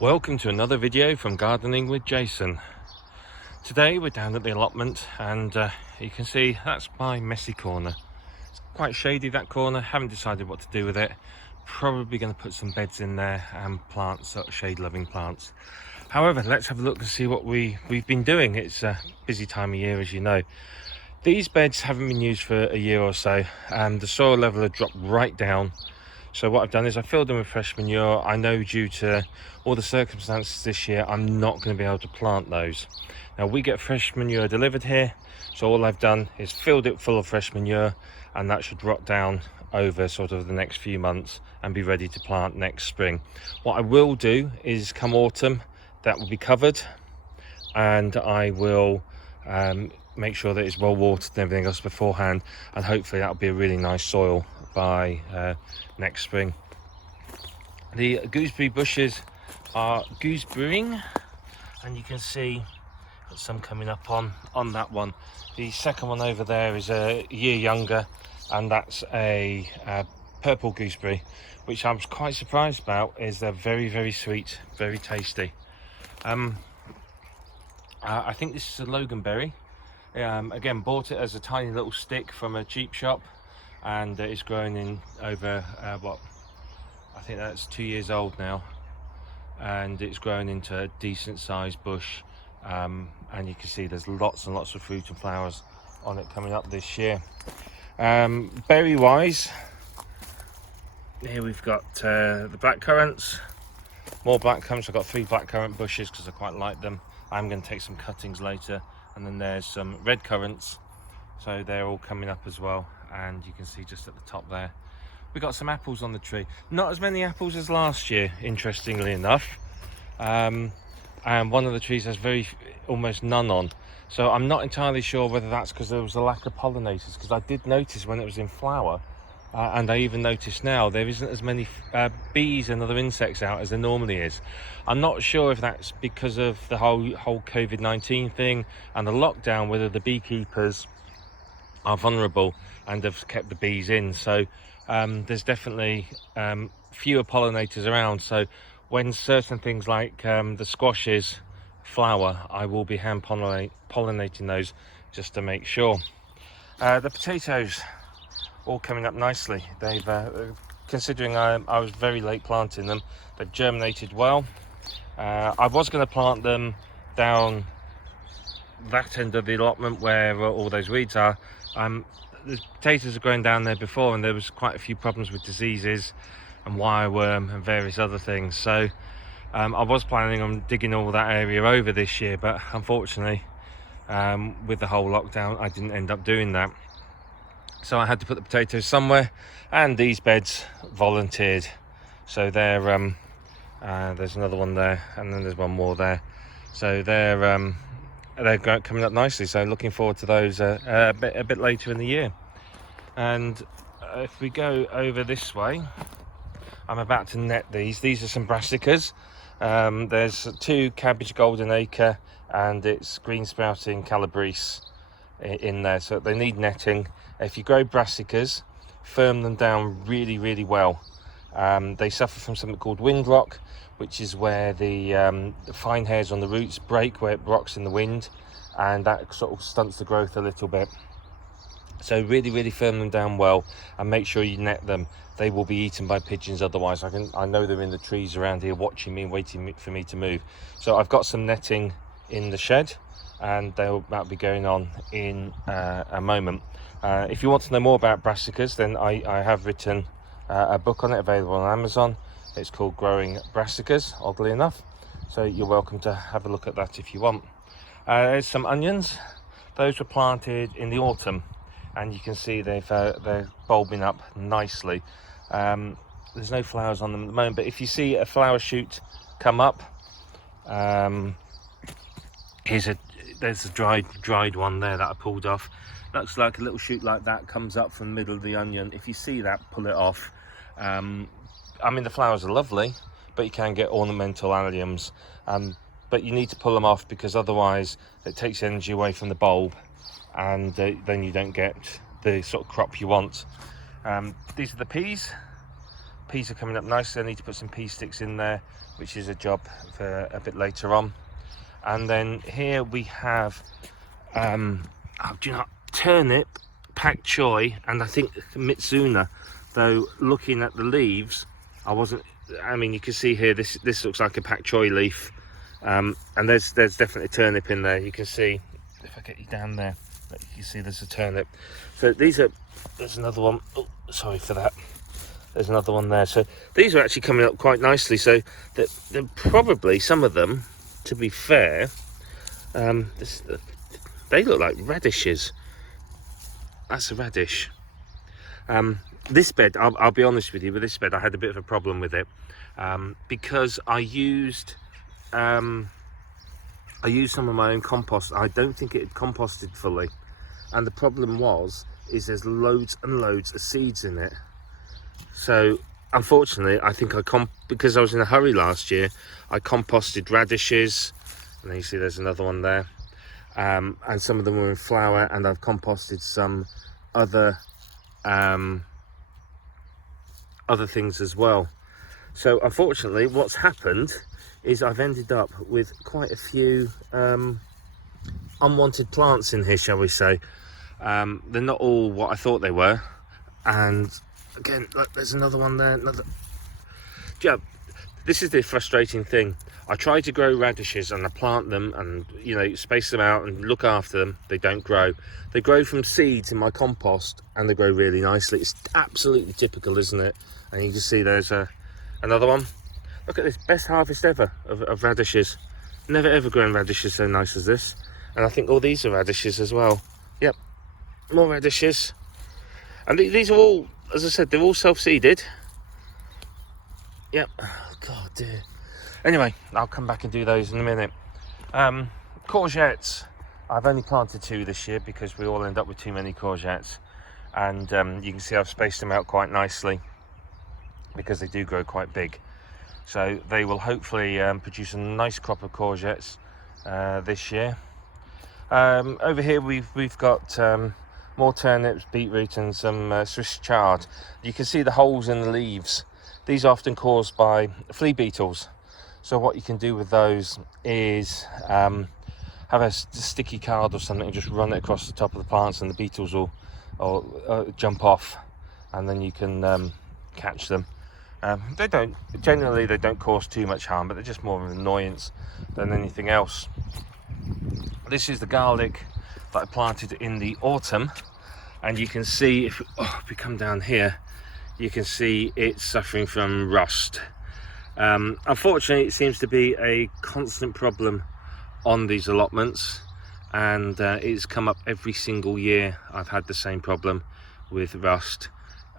Welcome to another video from Gardening with Jason. Today we're down at the allotment and you can see that's my messy corner. It's quite shady, that corner. Haven't decided what to do with it. Probably going to put some beds in there and plant sort of shade loving plants. However, let's have a look and see what we've been doing. It's a busy time of year, as you know. These beds haven't been used for a year or so and the soil level had dropped right down. So what I've done is I filled them with fresh manure. I know due to all the circumstances this year, I'm not going to be able to plant those. Now we get fresh manure delivered here, so all I've done is filled it full of fresh manure, and that should rot down over sort of the next few months and be ready to plant next spring. What I will do is come autumn, that will be covered, and I will make sure that it's well watered and everything else beforehand, and hopefully that'll be a really nice soil by next spring. The gooseberry bushes are gooseberrying, and you can see got some coming up on that one. The second one over there is a year younger, and that's a purple gooseberry, which I'm quite surprised about. Is they're very sweet, very tasty. I think this is a loganberry. Again, bought it as a tiny little stick from a cheap shop, and it's grown in over I think that's 2 years old now, and it's grown into a decent sized bush, and you can see there's lots and lots of fruit and flowers on it coming up this year. Berry wise, here we've got the black currants, more black currants. I've got 3 black currant bushes because I quite like them. I'm going to take some cuttings later, and then there's some red currants, so they're all coming up as well. And you can see just at the top there we got some apples on the tree. Not as many apples as last year, interestingly enough, and one of the trees has almost none on, so I'm not entirely sure whether that's because there was a lack of pollinators, because I did notice when it was in flower, and I even notice now there isn't as many bees and other insects out as there normally is. I'm not sure if that's because of the whole COVID-19 thing and the lockdown, whether the beekeepers are vulnerable and have kept the bees in. So there's definitely fewer pollinators around, so when certain things like the squashes flower, I will be hand pollinating those just to make sure. The potatoes all coming up nicely. They've considering I was very late planting them, they've germinated well. I was going to plant them down that end of the allotment where all those weeds are. The potatoes are growing down there before, and there was quite a few problems with diseases and wireworm and various other things, so I was planning on digging all that area over this year, but unfortunately with the whole lockdown I didn't end up doing that, so I had to put the potatoes somewhere, and these beds volunteered, so they're there's another one there, and then there's one more there, so they're coming up nicely, so looking forward to those a bit later in the year. And if we go over this way, I'm about to net these are some brassicas. There's 2 cabbage golden acre, and it's green sprouting calabrese in there, so they need netting. If you grow brassicas, firm them down really well. They suffer from something called windrock, which is where the fine hairs on the roots break where it rocks in the wind, and that sort of stunts the growth a little bit. So really firm them down well, and make sure you net them. They will be eaten by pigeons otherwise. I know they're in the trees around here watching me and waiting for me to move. So I've got some netting in the shed, and that'll be going on in a moment. If you want to know more about brassicas, then I have written a book on it, available on Amazon. It's called Growing Brassicas, oddly enough, so you're welcome to have a look at that if you want. There's some onions. Those were planted in the autumn, and you can see they're bulbing up nicely. There's no flowers on them at the moment, but if you see a flower shoot come up, there's a dried one there that I pulled off. Looks like a little shoot like that comes up from the middle of the onion. If you see that, pull it off. I mean, the flowers are lovely, but you can get ornamental alliums, but you need to pull them off, because otherwise it takes energy away from the bulb, and then you don't get the sort of crop you want. These are the peas. peas are coming up nicely. I need to put some pea sticks in there, which is a job for a bit later on. And then here we have turnip, pak choi, and I think mitsuna. Though looking at the leaves, I mean, you can see here this looks like a pak choi leaf, and there's definitely turnip in there. You can see, if I get you down there, you can see there's a turnip. So there's another one. Oh, sorry for that. There's another one there. So these are actually coming up quite nicely. So they're probably, some of them, to be fair, they look like radishes. That's a radish. This bed, I'll be honest with you, with this bed I had a bit of a problem with it, because I used some of my own compost. I don't think it had composted fully, and the problem is there's loads and loads of seeds in it. So unfortunately, I think because I was in a hurry last year, I composted radishes, and then you see there's another one there, and some of them were in flower, and I've composted some other things as well. So unfortunately, what's happened is I've ended up with quite a few unwanted plants in here, shall we say. They're not all what I thought they were, and again, look, there's another one there. Yeah, this is the frustrating thing. I try to grow radishes and I plant them and, you know, space them out and look after them. They don't grow. They grow from seeds in my compost and they grow really nicely. It's absolutely typical, isn't it? And you can see there's another one. Look at this, best harvest ever of radishes. Never ever grown radishes so nice as this. And I think all these are radishes as well. Yep, more radishes. And these are all, as I said, they're all self-seeded. Yep. Oh, God, dear. Anyway, I'll come back and do those in a minute. Courgettes. I've only planted 2 this year because we all end up with too many courgettes. And you can see I've spaced them out quite nicely because they do grow quite big. So they will hopefully produce a nice crop of courgettes this year. Over here we've got more turnips, beetroot, and some Swiss chard. You can see the holes in the leaves. These are often caused by flea beetles. So what you can do with those is have a sticky card or something and just run it across the top of the plants, and the beetles will jump off, and then you can catch them. They don't cause too much harm, but they're just more of an annoyance than anything else. This is the garlic that I planted in the autumn, and you can see if we come down here, you can see it's suffering from rust. Unfortunately, it seems to be a constant problem on these allotments, and it's come up every single year. I've had the same problem with rust.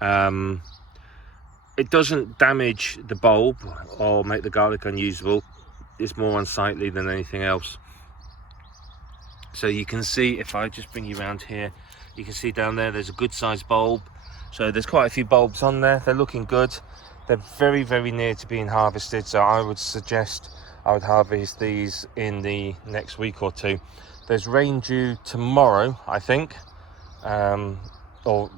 It doesn't damage the bulb or make the garlic unusable. It's more unsightly than anything else. So you can see, if I just bring you around here, you can see down there's a good sized bulb. So there's quite a few bulbs on there. They're looking good. They're very, very near to being harvested, so I would suggest I would harvest these in the next week or 2. There's rain due tomorrow, I think, or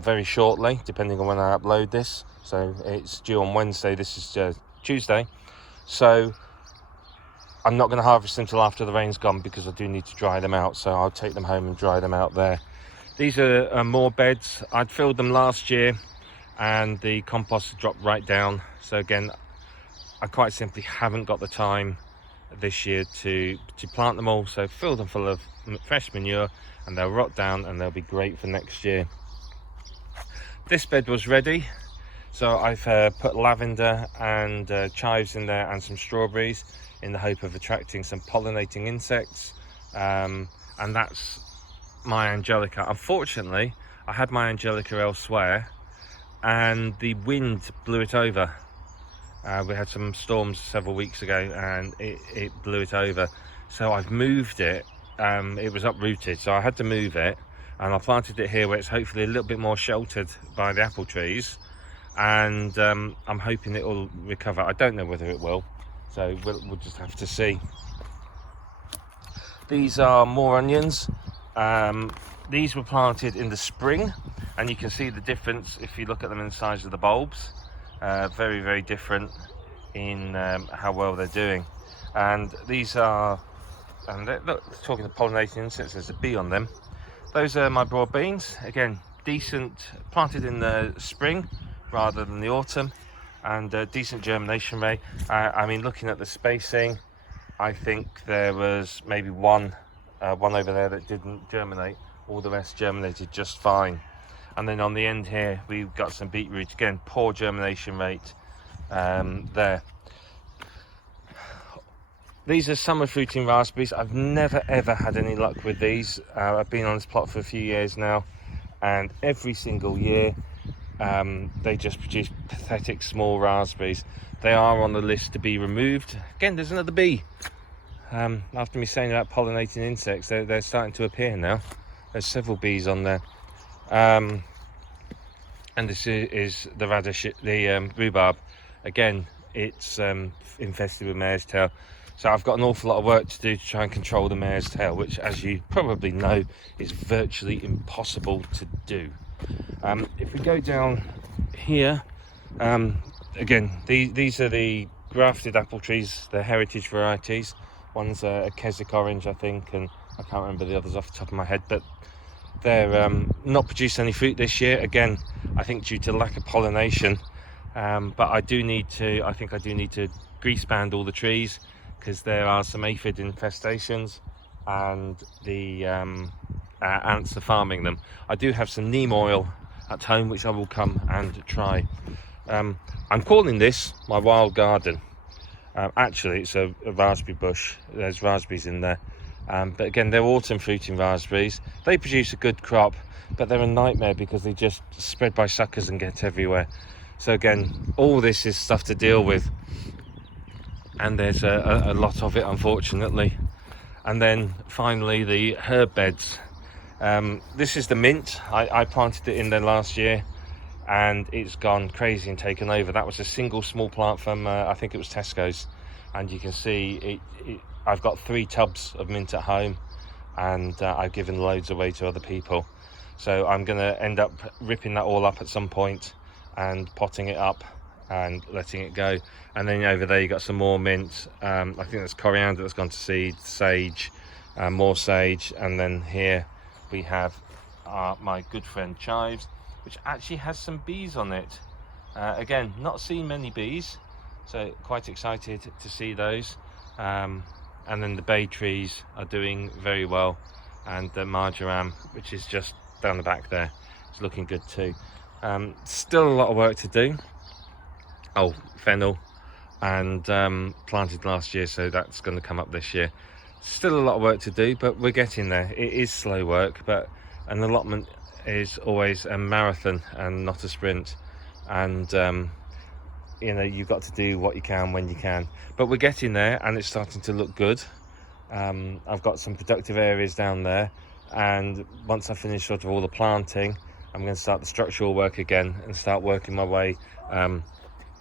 very shortly, depending on when I upload this. So it's due on Wednesday. This is Tuesday. So I'm not going to harvest them until after the rain's gone, because I do need to dry them out. So I'll take them home and dry them out there. These are more beds. I'd filled them last year, and the compost dropped right down. So again, I quite simply haven't got the time this year to plant them all. So fill them full of fresh manure, and they'll rot down, and they'll be great for next year. This bed was ready, so I've put lavender and chives in there, and some strawberries, in the hope of attracting some pollinating insects, and that's my angelica. Unfortunately, I had my angelica elsewhere, and the wind blew it over. We had some storms several weeks ago, and it blew it over. So I've moved it. It was uprooted, so I had to move it, and I planted it here where it's hopefully a little bit more sheltered by the apple trees, and I'm hoping it will recover. I don't know whether it will, so we'll just have to see. These are more onions. These were planted in the spring, and you can see the difference if you look at them in the size of the bulbs. very, very different in how well they're doing. And these are, and look, talking of pollinating insects, there's a bee on them. Those are my broad beans, again decent, planted in the spring rather than the autumn, and decent germination rate. I mean, looking at the spacing, I think there was maybe one over there that didn't germinate. All the rest germinated just fine. And then on the end here we've got some beetroot, again poor germination rate there. These are summer fruiting raspberries. I've never ever had any luck with these. I've been on this plot for a few years now, and every single year they just produce pathetic small raspberries. They are on the list to be removed. Again, there's another bee. After me saying about pollinating insects, they're starting to appear now. There's several bees on there. And this is the radish, the rhubarb. Again, it's infested with mare's tail. So I've got an awful lot of work to do to try and control the mare's tail, which, as you probably know, is virtually impossible to do. If we go down here, again, these are the grafted apple trees, the heritage varieties. One's a Keswick orange, I think, and I can't remember the others off the top of my head, but they're not produced any fruit this year, again I think due to lack of pollination. But I think I do need to grease band all the trees, because there are some aphid infestations and the ants are farming them. I do have some neem oil at home which I will come and try. I'm calling this my wild garden. Actually it's a raspberry bush. There's raspberries in there, but again they're autumn fruiting raspberries. They produce a good crop, but they're a nightmare because they just spread by suckers and get everywhere. So again, all this is stuff to deal with, and there's a lot of it, unfortunately. And then finally the herb beds. This is the mint. I planted it in there last year and it's gone crazy and taken over. That was a single small plant from I think it was Tesco's, and you can see I've got 3 tubs of mint at home, and I've given loads away to other people. So I'm going to end up ripping that all up at some point and potting it up and letting it go. And then over there you got some more mint. I think that's coriander that's gone to seed, sage, more sage, and then here we have my good friend chives, which actually has some bees on it. Again, not seen many bees, so quite excited to see those. And then the bay trees are doing very well, and the marjoram, which is just down the back there, is looking good too. Still a lot of work to do. Oh, fennel, and planted last year, so that's going to come up this year. Still a lot of work to do, but we're getting there. It is slow work, but an allotment is always a marathon and not a sprint, and you know, you've got to do what you can when you can, but we're getting there and it's starting to look good. I've got some productive areas down there, and once I finish sort of all the planting, I'm going to start the structural work again and start working my way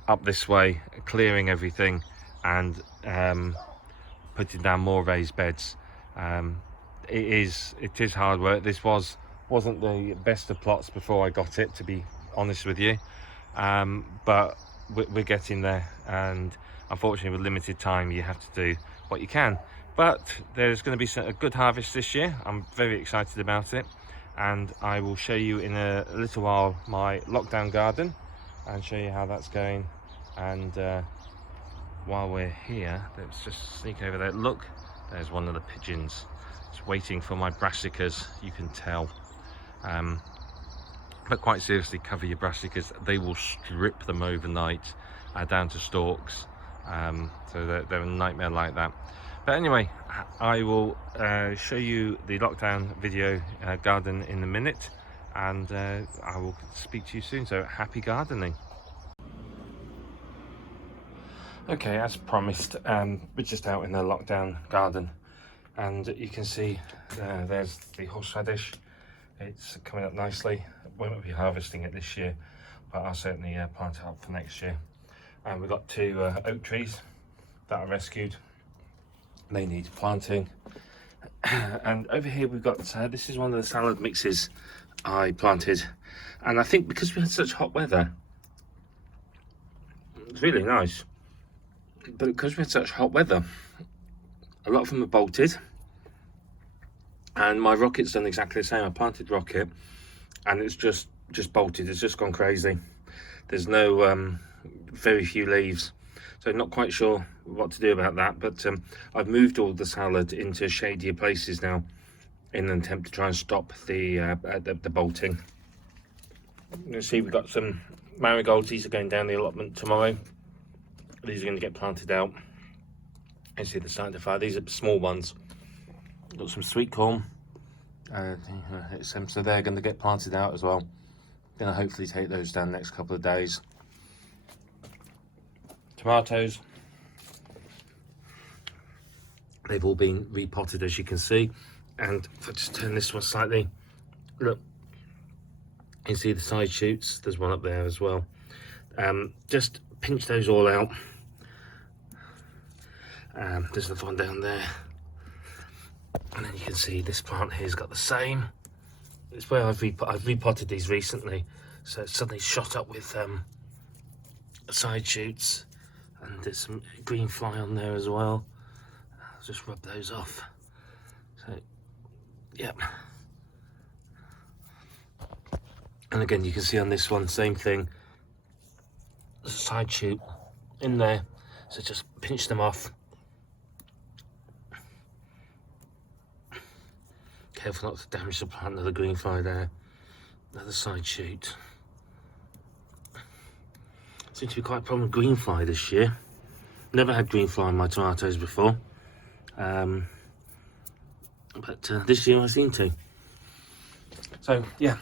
up this way, clearing everything and putting down more raised beds. It is hard work. This wasn't the best of plots before I got it, to be honest with you, but we're getting there, and unfortunately with limited time you have to do what you can. But there's going to be a good harvest this year. I'm very excited about it, and I will show you in a little while my lockdown garden and show you how that's going. And while we're here, let's just sneak over there. Look, there's one of the pigeons. It's waiting for my brassicas, you can tell. But quite seriously, cover your brassicas. They will strip them overnight down to stalks, so they're a nightmare like that. But anyway, I will show you the lockdown video garden in a minute, and I will speak to you soon. So happy gardening. Okay, as promised, we're just out in the lockdown garden, and you can see there's the horseradish. It's coming up nicely. Won't be harvesting it this year, but I'll certainly plant it up for next year. And we've got 2 oak trees that I rescued. They need planting. And over here we've got, this is one of the salad mixes I planted, and I think because we had such hot weather, It's really nice. But because we had such hot weather, a lot of them are bolted. And my rocket's done exactly the same. I planted rocket and it's just bolted. It's just gone crazy. There's no very few leaves, so not quite sure what to do about that. But I've moved all the salad into shadier places now in an attempt to try and stop the bolting. You can see we've got some marigolds. These are going down the allotment tomorrow. These are going to get planted out. You see they're starting to fire. These are small ones. Got some sweet corn. So they're going to get planted out as well. Going to hopefully take those down the next couple of days. Tomatoes. They've all been repotted, as you can see. And if I just turn this one slightly, look, you can see the side shoots. There's one up there as well. Just pinch those all out. There's another one down there. And then you can see this plant here's got the same. It's where I've repotted these recently, so it's suddenly shot up with side shoots, and there's some green fly on there as well. I'll just rub those off. So, yep. And again, you can see on this one, same thing. There's a side shoot in there, so just pinch them off. Careful not to damage the plant. Another green fly there. Another side shoot. Seems to be quite a problem with green fly this year. Never had green fly in my tomatoes before. But this year I seem to. So yeah,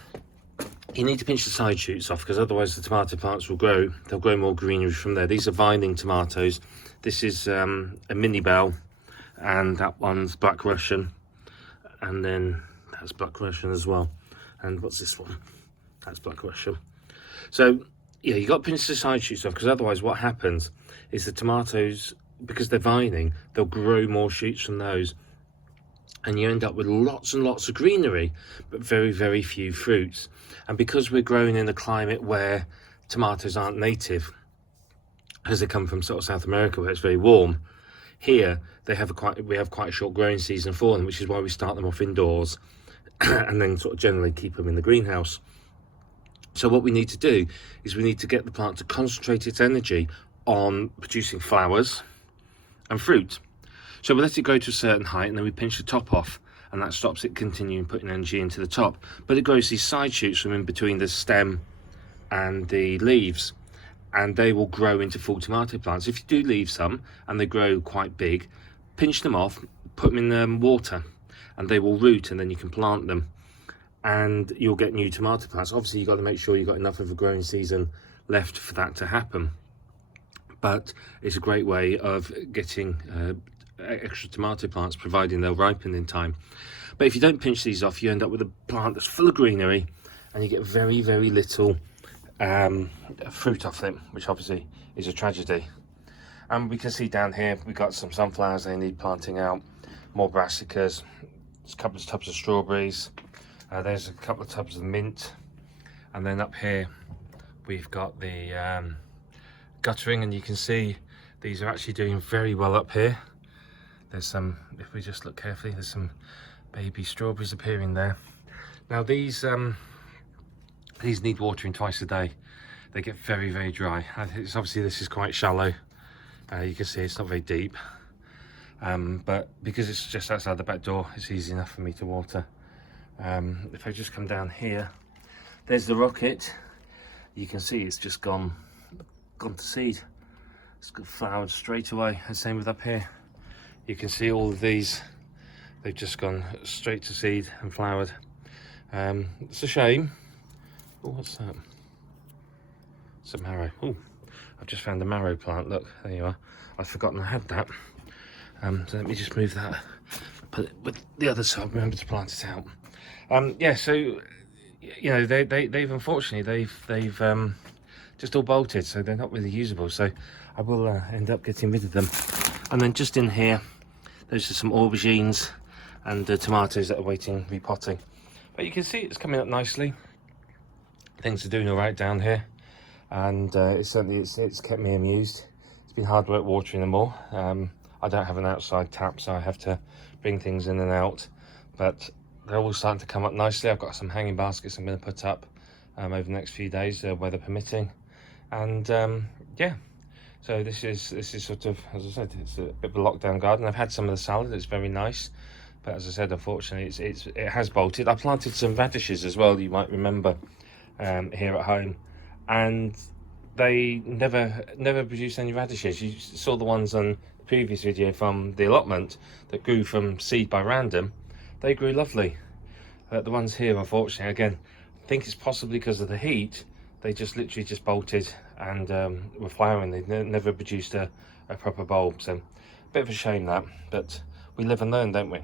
you need to pinch the side shoots off, because otherwise the tomato plants will grow. They'll grow more greenery from there. These are vining tomatoes. This is a mini bell, and that one's Black Russian. And then that's Black Russian as well. And what's this one? That's Black Russian. So yeah, you got to pinch the side shoots off, because otherwise what happens is the tomatoes, because they're vining, they'll grow more shoots from those, and you end up with lots and lots of greenery but very, very few fruits. And because we're growing in a climate where tomatoes aren't native, because they come from sort of South America where it's very warm, here we have quite a short growing season for them, which is why we start them off indoors and then sort of generally keep them in the greenhouse. So what we need to do is we need to get the plant to concentrate its energy on producing flowers and fruit. So we let it grow to a certain height, and then we pinch the top off, and that stops it continuing putting energy into the top. But it grows these side shoots from in between the stem and the leaves, and they will grow into full tomato plants. If you do leave some and they grow quite big, pinch them off, put them in water, and they will root, and then you can plant them and you'll get new tomato plants. Obviously you've got to make sure you've got enough of a growing season left for that to happen, but it's a great way of getting extra tomato plants, providing they'll ripen in time. But if you don't pinch these off, you end up with a plant that's full of greenery, and you get very, very little fruit off them, which obviously is a tragedy. And we can see down here we've got some sunflowers they need planting out, more brassicas, a couple of tubs of strawberries, there's a couple of tubs of mint, and then up here we've got the guttering, and you can see these are actually doing very well up here. There's some, if we just look carefully, there's some baby strawberries appearing there. Now these need watering twice a day. They get very, very dry. It's obviously, this is quite shallow. You can see it's not very deep, but because it's just outside the back door, it's easy enough for me to water. If I just come down here, there's the rocket. You can see it's just gone to seed. It's got flowered straight away. And same with up here. You can see all of these, they've just gone straight to seed and flowered. It's a shame. Oh, what's that? It's a marrow. Oh, I've just found a marrow plant. Look, there you are. I'd forgotten I had that. So let me just move that. Put it with the other side. Remember to plant it out. Yeah. So you know, they've unfortunately they've just all bolted, so they're not really usable. So I will end up getting rid of them. And then just in here, those are some aubergines and tomatoes that are waiting repotting. But you can see it's coming up nicely. Things are doing all right down here. and it's kept me amused. It's been hard work watering them all. I don't have an outside tap, so I have to bring things in and out, but they're all starting to come up nicely. I've got some hanging baskets I'm going to put up over the next few days, weather permitting, and yeah. So this is sort of, as I said, it's a bit of a lockdown garden. I've had some of the salad; it's very nice, but as I said, unfortunately, it has bolted. I planted some radishes as well. You might remember here at home, and they never produced any radishes. You saw the ones on the previous video from the allotment that grew from seed by random. They grew lovely. The ones here, unfortunately, again, I think it's possibly because of the heat. They just literally just bolted and were flowering. They never produced a proper bulb. So a bit of a shame that, but we live and learn, don't we?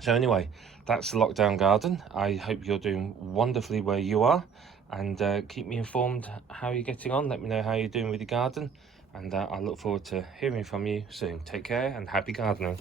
So anyway, that's the lockdown garden. I hope you're doing wonderfully where you are, and keep me informed how you're getting on. Let me know how you're doing with your garden, and I look forward to hearing from you soon. Take care and happy gardening.